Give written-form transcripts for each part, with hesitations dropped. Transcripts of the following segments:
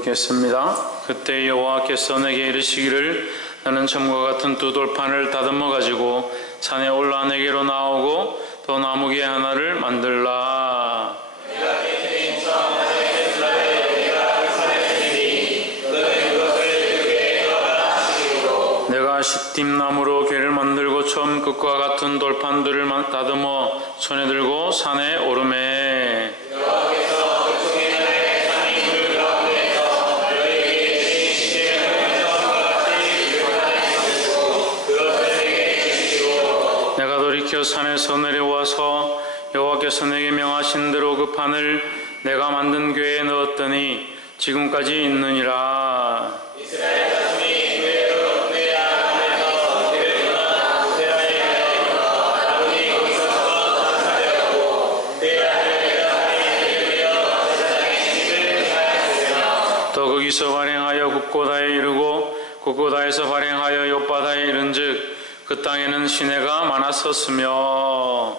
읽겠습니다. 그때 여호와께서 내게 이르시기를 너는 점과 같은 두 돌판을 다듬어 가지고 산에 올라 내게로 나오고 또 나무개 하나를 만들라. 내가 시딤나무로 궤를 만들고 점 끝과 같은 돌판들을 다듬어 손에 들고 산에 오르매. 내가 돌이켜 산에서 내려와서 여호와께서 내게 명하신 대로 그 판을 내가 만든 궤에 넣었더니 지금까지 있느니라. 또 거기서 발행하여 굽고다에 이르고 굽고다에서 발행하여 욥바다에 이른즉 그 땅에는 시내가 많았었으며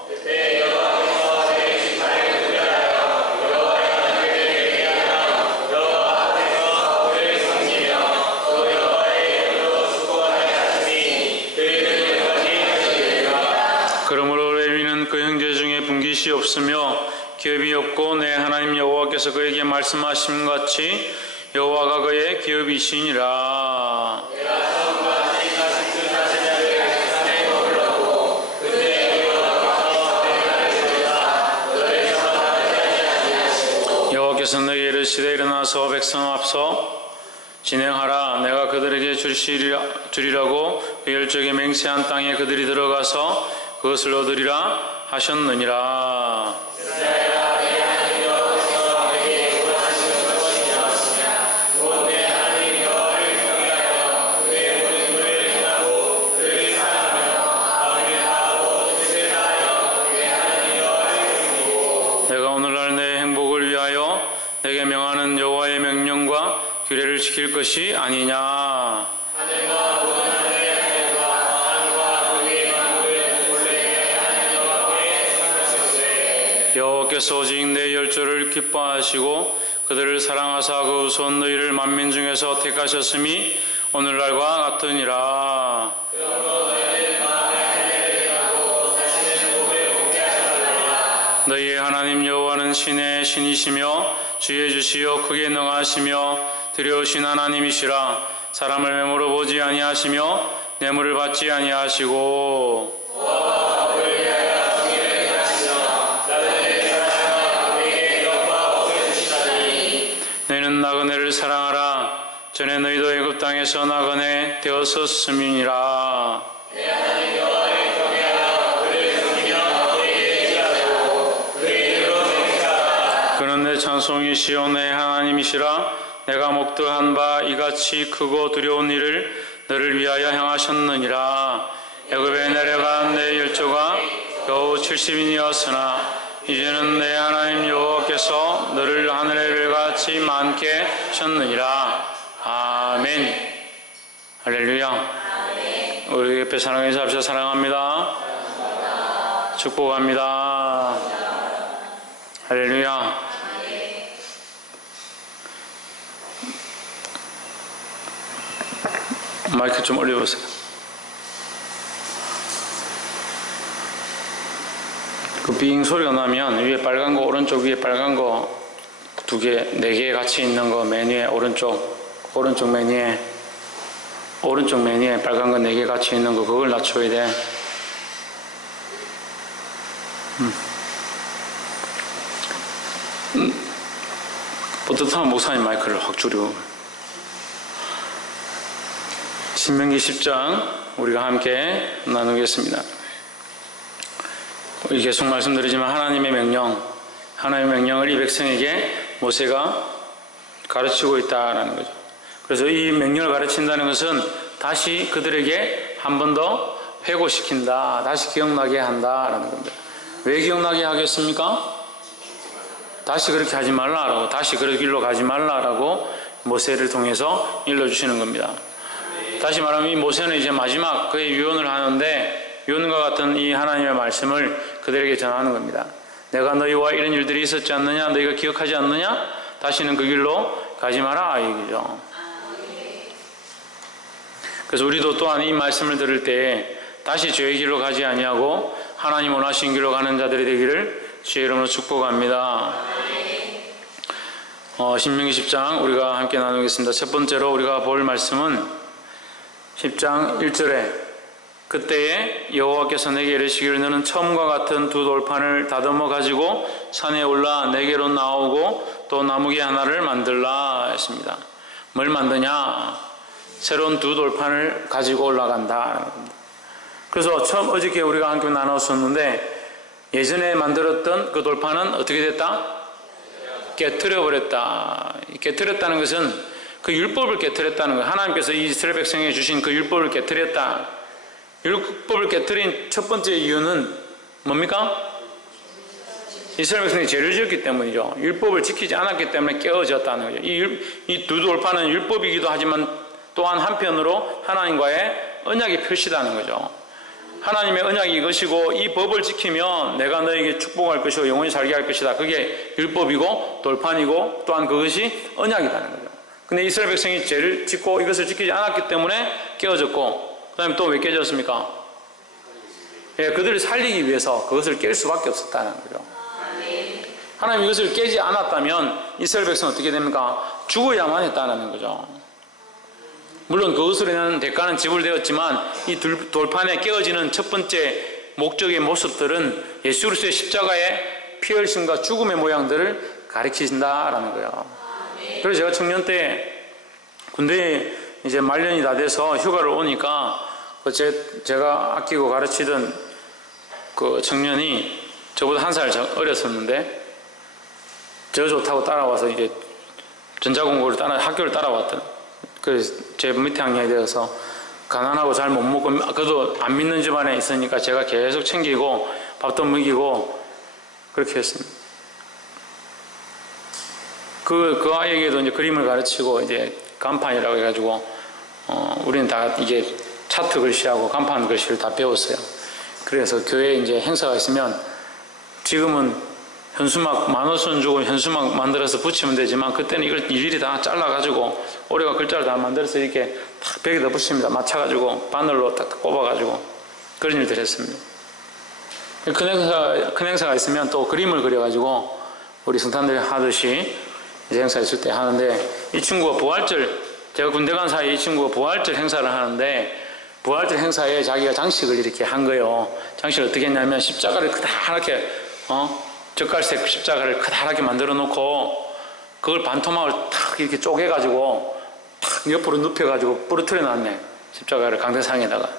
그러므로 레위는 그 형제 중에 분깃이 없으며 기업이 없고 내 하나님 여호와께서 그에게 말씀하신 같이 여호와가 그의 기업이시니라. 여호와께서 내게 이르시되 일어나서 백성 앞서 진행하라. 내가 그들에게 주리라고 그 열적의 맹세한 땅에 그들이 들어가서 그것을 얻으리라 하셨느니라. 내가 오늘날 내 행복을 위하여 내게 명하는 여호와의 명령과 규례를 지킬 것이 아니냐. 여호와께서 오직 내 열조를 기뻐하시고 그들을 사랑하사 그 우선 너희를 만민 중에서 택하셨음이 오늘날과 같으니라. 너희의 하나님 여호와는 신의 신이시며 주의 주시여 크게 능하시며 두려우신 하나님이시라. 사람을 외모로 보지 아니하시며 뇌물을 받지 아니하시고 너희는 나그네를 사랑하라. 전에 너희도 애굽 땅에서 나그네 되었었음이니라. 그는 내 찬송이시요 내 하나님이시라. 내가 목도한 바 이같이 크고 두려운 일을 너를 위하여 행하셨느니라. 애굽에 내려간 내 열조가 겨우 70인이었으나 이제는 내 하나님 여호와께서 너를 하늘의 별같이 많게 하셨느니라. 아멘. 할렐루야. 우리 옆에 사랑해서 합시다. 사랑합니다. 축복합니다. 할렐루야. 마이크 좀 올려보세요. 그 빙 소리가 나면 위에 빨간 거, 오른쪽 위에 빨간 거 두 개, 네 개 같이 있는 거 메뉴에 오른쪽 메뉴에 빨간 거 네 개 같이 있는 거 그걸 낮춰야 돼. 뿌듯한 목사님 마이크를 확 줄이고. 신명기 10장 우리가 함께 나누겠습니다. 계속 말씀드리지만 하나님의 명령을 이 백성에게 모세가 가르치고 있다라는 거죠. 그래서 이 명령을 가르친다는 것은 다시 그들에게 한 번 더 회고시킨다, 다시 기억나게 한다라는 겁니다. 왜 기억나게 하겠습니까? 다시 그렇게 하지 말라라고, 다시 그 길로 가지 말라라고 모세를 통해서 일러주시는 겁니다. 다시 말하면 이 모세는 이제 마지막 그의 유언을 하는데 유언과 같은 이 하나님의 말씀을 그들에게 전하는 겁니다. 내가 너희와 이런 일들이 있었지 않느냐? 너희가 기억하지 않느냐? 다시는 그 길로 가지 마라 이 얘기죠. 그래서 우리도 또한 이 말씀을 들을 때 다시 죄의 길로 가지 아니하고 하나님 원하신 길로 가는 자들이 되기를 주의 이름으로 축복합니다. 신명기 10장 우리가 함께 나누겠습니다. 첫 번째로 우리가 볼 말씀은 10장 1절에 그때에 여호와께서 내게 이르시기를 너는 처음과 같은 두 돌판을 다듬어 가지고 산에 올라 내게로 나오고 또 나무개 하나를 만들라 했습니다. 뭘 만드냐? 새로운 두 돌판을 가지고 올라간다. 그래서 처음 어저께 우리가 함께 나눴었는데 예전에 만들었던 그 돌판은 어떻게 됐다? 깨트려 버렸다. 깨트렸다는 것은 그 율법을 깨트렸다는 거예요. 하나님께서 이스라엘 백성에게 주신 그 율법을 깨트렸다. 율법을 깨트린 첫 번째 이유는 뭡니까? 이스라엘 백성이 죄를 지었기 때문이죠. 율법을 지키지 않았기 때문에 깨어졌다는 거죠. 이 두 돌판은 율법이기도 하지만 또한 한편으로 하나님과의 언약의 표시라는 거죠. 하나님의 언약이 이것이고 이 법을 지키면 내가 너에게 축복할 것이고 영원히 살게 할 것이다. 그게 율법이고 돌판이고 또한 그것이 언약이라는 거죠. 근데 이스라엘 백성이 죄를 짓고 이것을 지키지 않았기 때문에 깨어졌고 그 다음에 또 왜 깨졌습니까? 예, 그들을 살리기 위해서 그것을 깰 수밖에 없었다는 거죠. 하나님 이것을 깨지 않았다면 이스라엘 백성은 어떻게 됩니까? 죽어야만 했다는 거죠. 물론 그것으로 인한 대가는 지불되었지만 이 돌판에 깨어지는 첫 번째 목적의 모습들은 예수 그리스도의 십자가의 피 흘심과 죽음의 모양들을 가리킨다라는 거예요. 그래서 제가 청년 때 군대에 이제 말년이 다 돼서 휴가를 오니까 제가 아끼고 가르치던 그 청년이 저보다 한 살 어렸었는데 저 좋다고 따라와서 이제 전자공고를 학교를 따라왔던 그래서 제 밑에 학년이 되어서 가난하고 잘 못 먹고 그래도 안 믿는 집안에 있으니까 제가 계속 챙기고 밥도 먹이고 그렇게 했습니다. 그 아이에게도 이제 그림을 가르치고 이제 간판이라고 해가지고 우리는 다 이게 차트 글씨하고 간판 글씨를 다 배웠어요. 그래서 교회에 이제 행사가 있으면 지금은 현수막 10,000원 주고 현수막 만들어서 붙이면 되지만 그때는 이걸 일일이 다 잘라가지고 오래가 글자를 다 만들어서 이렇게 탁 벽에다 붙입니다. 맞춰가지고 바늘로 딱 꼽아가지고 그런 일들 했습니다. 큰 행사가 있으면 또 그림을 그려가지고 우리 성탄들이 하듯이 이제 행사 있을 때 하는데 이 친구가 부활절 제가 군대 간 사이에 이 친구가 부활절 행사를 하는데 부활절 행사에 자기가 장식을 이렇게 한 거예요. 장식을 어떻게 했냐면 십자가를 크다랗게 젓갈색 십자가를 크다랗게 만들어 놓고 그걸 반토막을 탁 이렇게 쪼개가지고 탁 옆으로 눕혀가지고 부러뜨려 놨네. 십자가를 강대상에다가.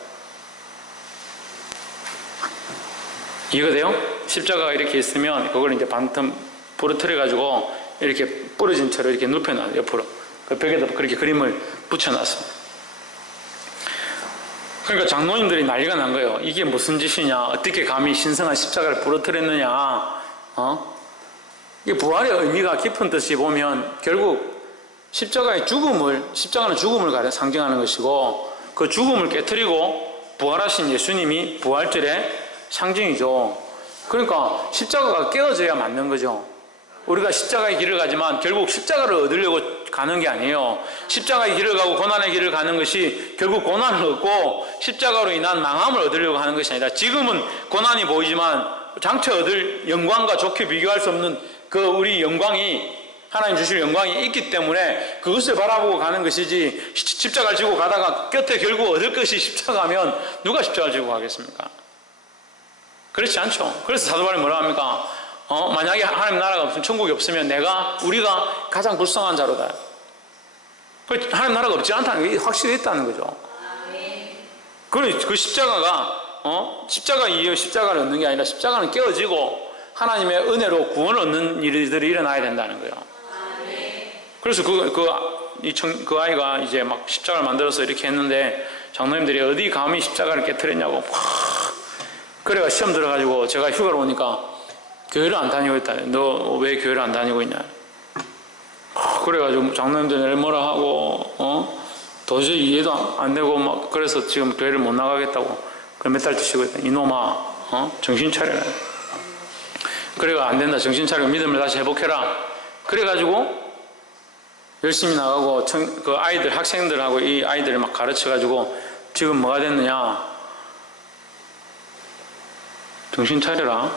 이해가 돼요? 십자가가 이렇게 있으면 그걸 이제 반틈 부러뜨려가지고 이렇게 부러진 채로 이렇게 눕혀놔요. 옆으로. 그 벽에다 그렇게 그림을 붙여놨습니다. 그러니까 장로님들이 난리가 난 거예요. 이게 무슨 짓이냐? 어떻게 감히 신성한 십자가를 부러뜨렸느냐? 이게 부활의 의미가 깊은 뜻이 보면 결국 십자가는 죽음을 상징하는 것이고 그 죽음을 깨트리고 부활하신 예수님이 부활절의 상징이죠. 그러니까 십자가가 깨어져야 맞는 거죠. 우리가 십자가의 길을 가지만 결국 십자가를 얻으려고 가는 게 아니에요. 십자가의 길을 가고 고난의 길을 가는 것이 결국 고난을 얻고 십자가로 인한 망함을 얻으려고 하는 것이 아니라 지금은 고난이 보이지만 장차 얻을 영광과 좋게 비교할 수 없는 그 우리 영광이 하나님 주실 영광이 있기 때문에 그것을 바라보고 가는 것이지 십자가를 지고 가다가 끝에 결국 얻을 것이 십자가면 누가 십자가를 지고 가겠습니까? 그렇지 않죠. 그래서 사도 바울이 뭐라고 합니까? 만약에 하나님 나라가 없으면 천국이 없으면 우리가 가장 불쌍한 자로다. 하나님 나라가 없지 않다는 게 확실히 있다는 거죠. 그 십자가가 십자가를 얻는 게 아니라 십자가는 깨어지고 하나님의 은혜로 구원을 얻는 일들이 일어나야 된다는 거예요. 그래서 그 아이가 이제 막 십자가를 만들어서 이렇게 했는데 장로님들이 어디 감히 십자가를 깨트렸냐고 그래가 시험 들어가지고 제가 휴가를 오니까 교회를 안 다니고 있다. 너 왜 교회를 안 다니고 있냐? 그래가지고 장로님들 뭐라 하고 도저히 이해도 안 되고 막 그래서 지금 교회를 못 나가겠다고 몇 달째 쉬고 있다. 이놈아 정신 차려라. 그래가 안 된다. 정신 차리고 믿음을 다시 회복해라. 그래가지고 열심히 나가고 그 아이들 학생들하고 이 아이들을 막 가르쳐가지고 지금 뭐가 됐느냐? 정신 차려라.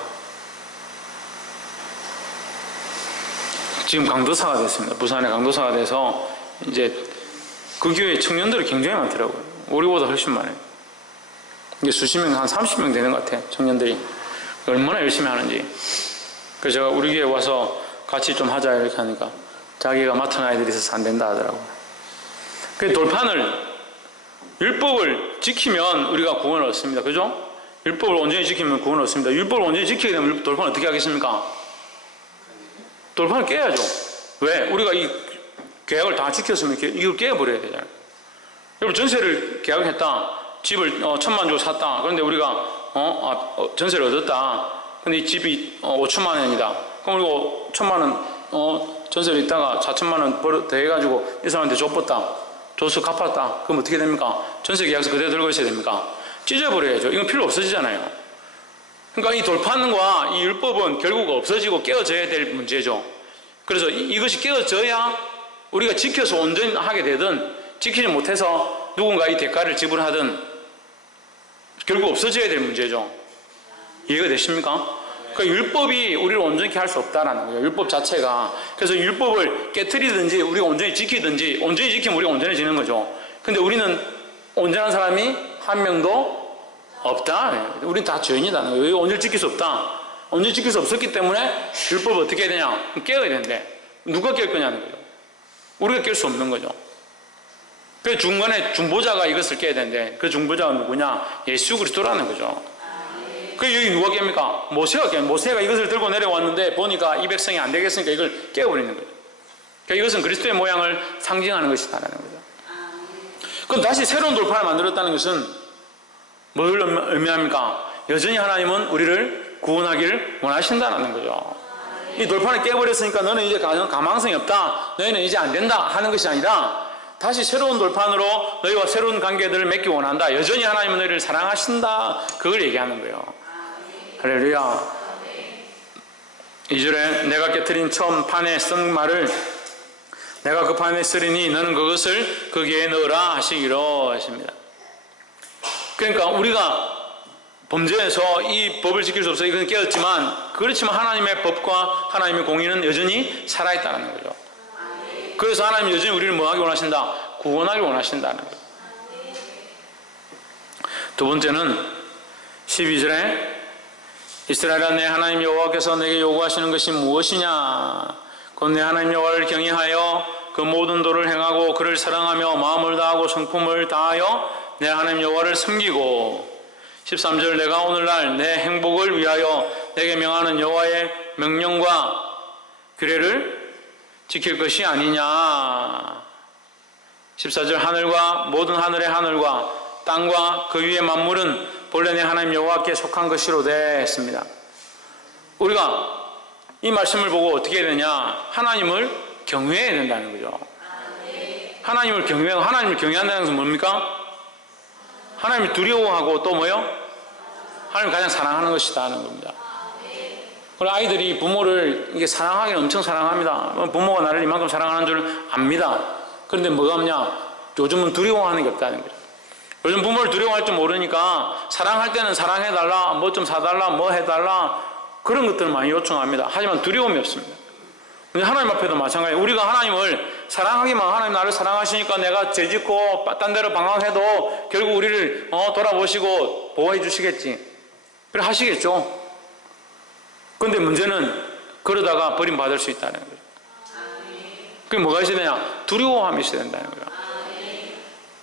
지금 강도사가 됐습니다. 부산에 강도사가 돼서 이제 그 교회 청년들이 굉장히 많더라고요. 우리보다 훨씬 많아요. 이게 수십 명, 한 30명 되는 것 같아요. 청년들이 얼마나 열심히 하는지. 그래서 제가 우리 교회 와서 같이 좀 하자 이렇게 하니까 자기가 맡은 아이들이 있어서 안 된다 하더라고요. 그 돌판을, 율법을 지키면 우리가 구원을 얻습니다. 그죠? 율법을 온전히 지키면 구원을 얻습니다. 율법을 온전히 지키게 되면 돌판을 어떻게 하겠습니까? 돌판을 깨야죠. 왜? 우리가 이 계약을 다 지켰으면 이걸 깨버려야 되잖아요. 여러분, 전세를 계약을 했다. 집을 1,000만 주고 샀다. 그런데 우리가 전세를 얻었다. 근데 이 집이 5천만 원이다. 그럼 우리가 1,000만 원 전세를 있다가 4천만 원 더 해가지고 이 사람한테 줬었다. 줘서 갚았다. 그럼 어떻게 됩니까? 전세 계약서 그대로 들고 있어야 됩니까? 찢어버려야죠. 이건 필요 없어지잖아요. 그러니까 이 돌판과 이 율법은 결국 없어지고 깨어져야 될 문제죠. 그래서 이것이 깨어져야 우리가 지켜서 온전하게 되든 지키지 못해서 누군가 이 대가를 지불하든 결국 없어져야 될 문제죠. 이해가 되십니까? 그러니까 율법이 우리를 온전히 할 수 없다라는 거예요. 율법 자체가. 그래서 율법을 깨트리든지 우리가 온전히 지키든지, 온전히 지키면 우리가 온전해지는 거죠. 근데 우리는 온전한 사람이 한 명도 없다. 우리는 다 죄인이라는 거예요. 왜 온전히 지킬 수 없다? 온전히 지킬 수 없었기 때문에 율법을 어떻게 해야 되냐? 깨어야 되는데 누가 깰 거냐는 거죠. 우리가 깰 수 없는 거죠. 그 중간에 중보자가 이것을 깨야 되는데 그 중보자가 누구냐? 예수 그리스도라는 거죠. 그 여기 누가 깹니까? 모세가 깨요. 모세가 이것을 들고 내려왔는데 보니까 이 백성이 안 되겠으니까 이걸 깨어버리는 거죠. 그러니까 이것은 그리스도의 모양을 상징하는 것이다라는 거죠. 그럼 다시 새로운 돌판을 만들었다는 것은 뭘 의미합니까? 여전히 하나님은 우리를 구원하기를 원하신다는 거죠. 이 돌판을 깨버렸으니까 너는 이제 가망성이 없다. 너희는 이제 안 된다 하는 것이 아니라 다시 새로운 돌판으로 너희와 새로운 관계들을 맺기 원한다. 여전히 하나님은 너희를 사랑하신다. 그걸 얘기하는 거예요. 할렐루야. 2절에 내가 깨트린 처음 판에 쓴 말을 내가 그 판에 쓰리니 너는 그것을 거기에 넣으라 하시기로 하십니다. 그러니까 우리가 범죄해서 이 법을 지킬 수 없어 이건 깨었지만 그렇지만 하나님의 법과 하나님의 공의는 여전히 살아있다는 거죠. 그래서 하나님이 여전히 우리를 뭐 하기 원하신다? 구원하기 원하신다는 거예요. 두 번째는 12절에 이스라엘아 내 하나님 여호와께서 내게 요구하시는 것이 무엇이냐? 곧 내 하나님 여호와를 경외하여 그 모든 도를 행하고 그를 사랑하며 마음을 다하고 성품을 다하여 내 하나님 여호와를 섬기고 13절 내가 오늘날 내 행복을 위하여 내게 명하는 여호와의 명령과 규례를 지킬 것이 아니냐. 14절 하늘과 모든 하늘의 하늘과 땅과 그 위의 만물은 본래 내 하나님 여호와께 속한 것이로되 했습니다. 우리가 이 말씀을 보고 어떻게 해야 되냐? 하나님을 경외해야 된다는 거죠. 하나님을 경외하고 하나님을 경외한다는 것은 뭡니까? 하나님을 두려워하고 또 뭐요? 하나님을 가장 사랑하는 것이다 하는 겁니다. 그리고 아이들이 부모를 이게 사랑하기는 엄청 사랑합니다. 부모가 나를 이만큼 사랑하는 줄 압니다. 그런데 뭐가 없냐? 요즘은 두려워하는 게 없다는 거죠. 요즘 부모를 두려워할 줄 모르니까 사랑할 때는 사랑해달라, 뭐 좀 사달라, 뭐 해달라 그런 것들을 많이 요청합니다. 하지만 두려움이 없습니다. 근데 하나님 앞에도 마찬가지예요. 우리가 하나님을 사랑하기만 하나님 나를 사랑하시니까 내가 죄짓고 딴 데로 방황해도 결국 우리를 돌아보시고 보호해 주시겠지. 그래 하시겠죠. 근데 문제는 그러다가 버림받을 수 있다는 거죠. 그게 뭐가 있어야 되냐? 두려워함이 있어야 된다는 거예요.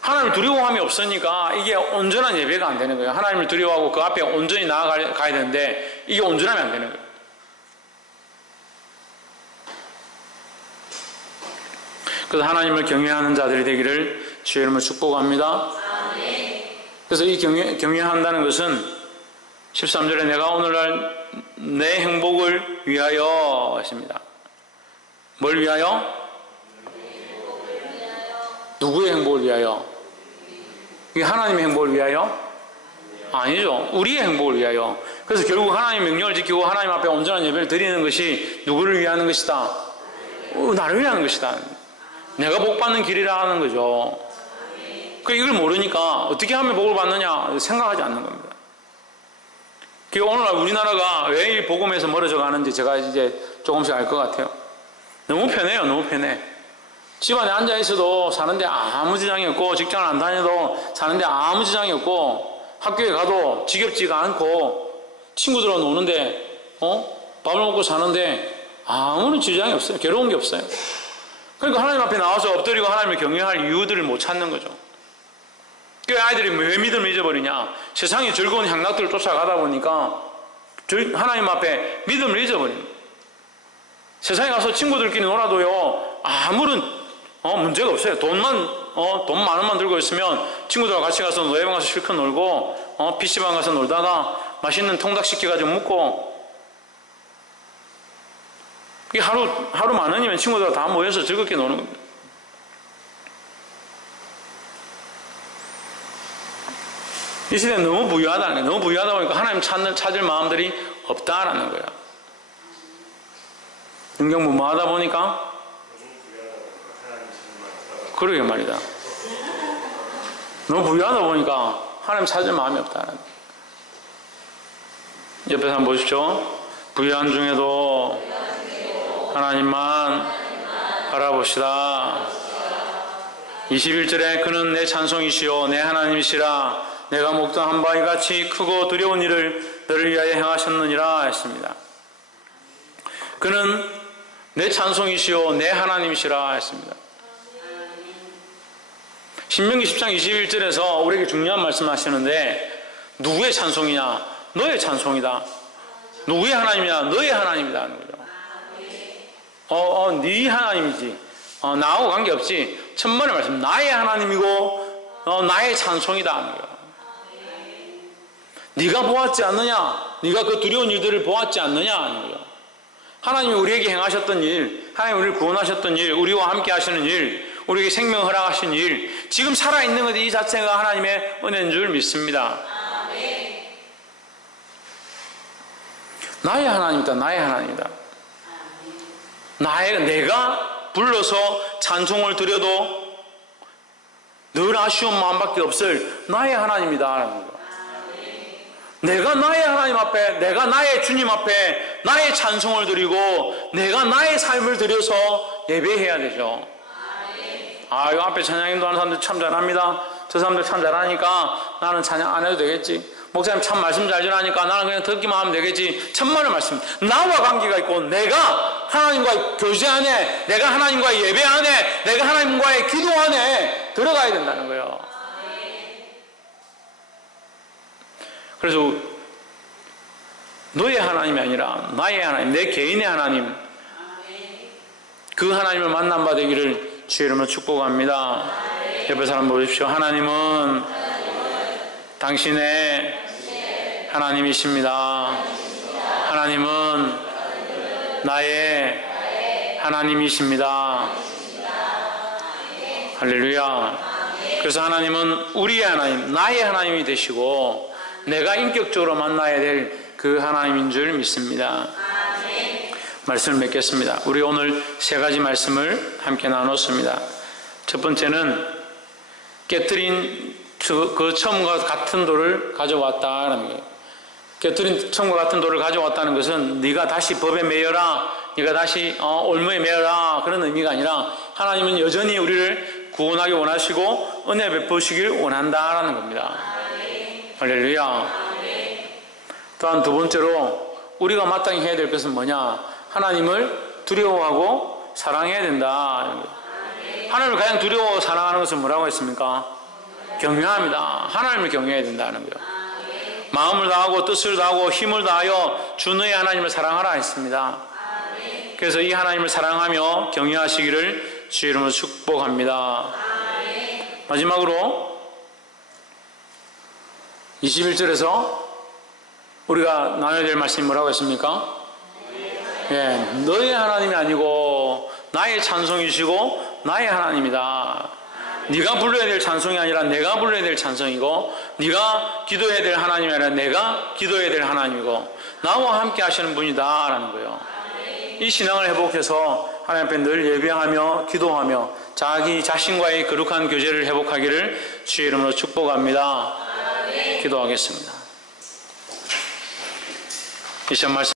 하나님을 두려워함이 없으니까 이게 온전한 예배가 안 되는 거예요. 하나님을 두려워하고 그 앞에 온전히 나아가야 되는데 이게 온전하면 안 되는 거예요. 그래서 하나님을 경외하는 자들이 되기를 주의 이름으로 축복합니다. 그래서 이 경외한다는 것은 13절에 내가 오늘날 내 행복을 위하여 하십니다. 뭘 위하여? 누구의 행복을 위하여? 이게 하나님의 행복을 위하여? 아니죠. 우리의 행복을 위하여. 그래서 결국 하나님의 명령을 지키고 하나님 앞에 온전한 예배를 드리는 것이 누구를 위하는 것이다? 나를 위하는 것이다. 내가 복 받는 길이라는 거죠. 그 이걸 모르니까 어떻게 하면 복을 받느냐 생각하지 않는 겁니다. 그 오늘날 우리나라가 왜 이 복음에서 멀어져 가는지 제가 이제 조금씩 알 것 같아요. 너무 편해요. 너무 편해. 집안에 앉아 있어도 사는데 아무 지장이 없고, 직장을 안 다녀도 사는데 아무 지장이 없고, 학교에 가도 지겹지가 않고, 친구들하고 노는데 밥을 먹고 사는데 아무런 지장이 없어요. 괴로운 게 없어요. 그러니까 하나님 앞에 나와서 엎드리고 하나님을 경외할 이유들을 못 찾는 거죠. 그 아이들이 왜 믿음을 잊어버리냐? 세상의 즐거운 향락들을 쫓아가다 보니까 하나님 앞에 믿음을 잊어버립니다. 세상에 가서 친구들끼리 놀아도요, 아무런 문제가 없어요. 돈 많은 원만 들고 있으면 친구들과 같이 가서 노래방 가서 실컷 놀고, PC방 가서 놀다가 맛있는 통닭 시켜가지고 먹고, 하루 만 원이면 친구들과 다 모여서 즐겁게 노는 겁니다. 이 시대는 너무 부유하다는 거예요. 너무 부유하다 보니까 하나님 찾을 마음들이 없다라는 거예요. 영경부 뭐 하다 보니까? 그러게 말이다. 너무 부유하다 보니까 하나님 찾을 마음이 없다라는 거예요. 옆에서 한번 보십시오. 부유한 중에도 하나님만 바라봅시다. 21절에 그는 내 찬송이시요 내 하나님이시라 내가 목도한 바위 같이 크고 두려운 일을 너를 위하여 행하셨느니라 했습니다. 그는 내 찬송이시요 내 하나님이시라 했습니다. 신명기 10장 21절에서 우리에게 중요한 말씀을 하시는데, 누구의 찬송이냐? 너의 찬송이다. 누구의 하나님이냐? 너의 하나님이다 하는 거죠. 네 하나님이지. 나하고 관계없지. 천만의 말씀. 나의 하나님이고 나의 찬송이다 하는 거예요. 네가 보았지 않느냐? 네가 그 두려운 일들을 보았지 않느냐 하는 거예요. 하나님이 우리에게 행하셨던 일, 하나님이 우리를 구원하셨던 일, 우리와 함께 하시는 일, 우리에게 생명을 허락하신 일, 지금 살아있는 것 이 자체가 하나님의 은혜인 줄 믿습니다. 나의 하나님이다. 나의 하나님이다. 내가 불러서 찬송을 드려도 늘 아쉬운 마음밖에 없을 나의 하나님이다. 내가 나의 하나님 앞에, 내가 나의 주님 앞에 나의 찬송을 드리고 내가 나의 삶을 드려서 예배해야 되죠. 이거 앞에 찬양인도 하는 사람들 참 잘합니다. 저 사람들 참 잘하니까 나는 찬양 안 해도 되겠지. 목사님 참 말씀 잘 전하니까 나는 그냥 듣기만 하면 되겠지. 천만의 말씀. 나와 관계가 있고 내가 하나님과의 교제 안에, 내가 하나님과의 예배 안에, 내가 하나님과의 기도 안에 들어가야 된다는 거예요. 그래서 너의 하나님이 아니라 나의 하나님, 내 개인의 하나님, 그 하나님을 만난 바 되기를 주의 이름으로 축복합니다. 옆에 사람 보십시오. 하나님은 당신의 하나님이십니다. 하나님은 나의 하나님이십니다. 할렐루야. 그래서 하나님은 우리의 하나님, 나의 하나님이 되시고 내가 인격적으로 만나야 될 그 하나님인 줄 믿습니다. 말씀을 맺겠습니다. 우리 오늘 세 가지 말씀을 함께 나눴습니다. 첫 번째는 깨트린 그 처음과 같은 돌을 가져왔다는 거예요. 깨트린 처음과 같은 돌을 가져왔다는 것은 네가 다시 법에 매여라, 네가 다시 올무에 매여라, 그런 의미가 아니라 하나님은 여전히 우리를 구원하기 원하시고 은혜 베푸시길 원한다라는 겁니다. 할렐루야. 또한 두 번째로 우리가 마땅히 해야 될 것은 뭐냐? 하나님을 두려워하고 사랑해야 된다. 하나님을 가장 두려워 사랑하는 것은 뭐라고 했습니까? 경외합니다. 하나님을 경외해야 된다는 거예요. 마음을 다하고 뜻을 다하고 힘을 다하여 주 너의 하나님을 사랑하라 했습니다. 그래서 이 하나님을 사랑하며 경외하시기를 주의 이름으로 축복합니다. 마지막으로 21절에서 우리가 나눠야 될 말씀이 뭐라고 했습니까? 너의 하나님이 아니고 나의 찬송이시고 나의 하나님이다. 네가 불러야 될 찬송이 아니라 내가 불러야 될 찬송이고, 네가 기도해야 될 하나님이 아니라 내가 기도해야 될 하나님이고, 나와 함께 하시는 분이다 라는 거예요. 이 신앙을 회복해서 하나님 앞에 늘 예배하며 기도하며 자기 자신과의 거룩한 교제를 회복하기를 주의 이름으로 축복합니다. 기도하겠습니다. 이 시간 말씀